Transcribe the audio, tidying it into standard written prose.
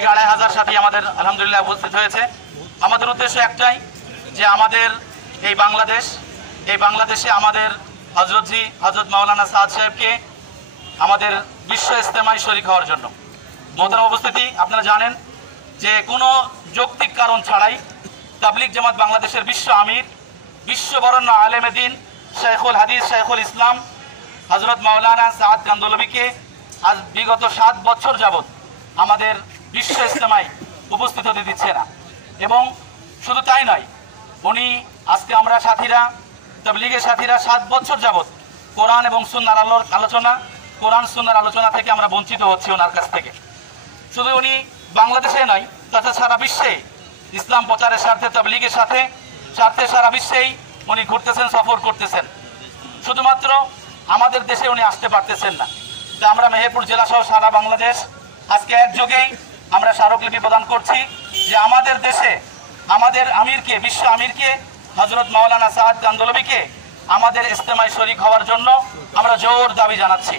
থেকে 2500 সাথী আমাদের আলহামদুলিল্লাহ উপস্থিত হয়েছে। আমাদের উদ্দেশ্য একটাই যে আমাদের এই বাংলাদেশে আমাদের হযরত মাওলানা সাদ সাহেবকে আমাদের বিশ্ব ইজতেমায় শরীক হওয়ার জন্য। মোহতারাম উপস্থিতি, আপনারা জানেন যে কোনো যৌক্তিক কারণ ছাড়াই তাবলিগ জামাত বাংলাদেশের বিশ্ব আমির, বিশ্ববরণ্য আলেমে দ্বীন, শেখুল হাদিস, শেখুল ইসলাম হযরত মাওলানা সাদ কান্দলবিকে আজ বিগত 7 বছর যাবৎ আমাদের বিশ্ব ইজতেমায় উপস্থিত হতে দিচ্ছে না। এবং শুধু তাই নয়, উনি আজকে আমরা সাথীরা, তাবলিগের সাথীরা 7 বছর যাবৎ কোরআন এবং সুন্নাহর আলোচনা থেকে আমরা বঞ্চিত হচ্ছি ওনার কাছ থেকে। শুধু উনি বাংলাদেশে নয়, তথা সারা বিশ্বে ইসলাম প্রচারের স্বার্থে, তাবলিগের স্বার্থে সারা বিশ্বেই উনি ঘুরতেছেন, সফর করতেছেন। শুধুমাত্র আমাদের দেশে উনি আসতে পারতেছেন না। তা আমরা মেহেরপুর জেলা সহ সারা বাংলাদেশ আজকে একযোগেই আমরা স্মারকলিপি প্রদান করছি যে আমাদের দেশে আমাদের আমিরকে, বিশ্ব আমিরকে হযরত মাওলানা সাদ কান্দলবিকে আমাদের ইজতেমায় শরীক হওয়ার জন্য আমরা জোর দাবি জানাচ্ছি।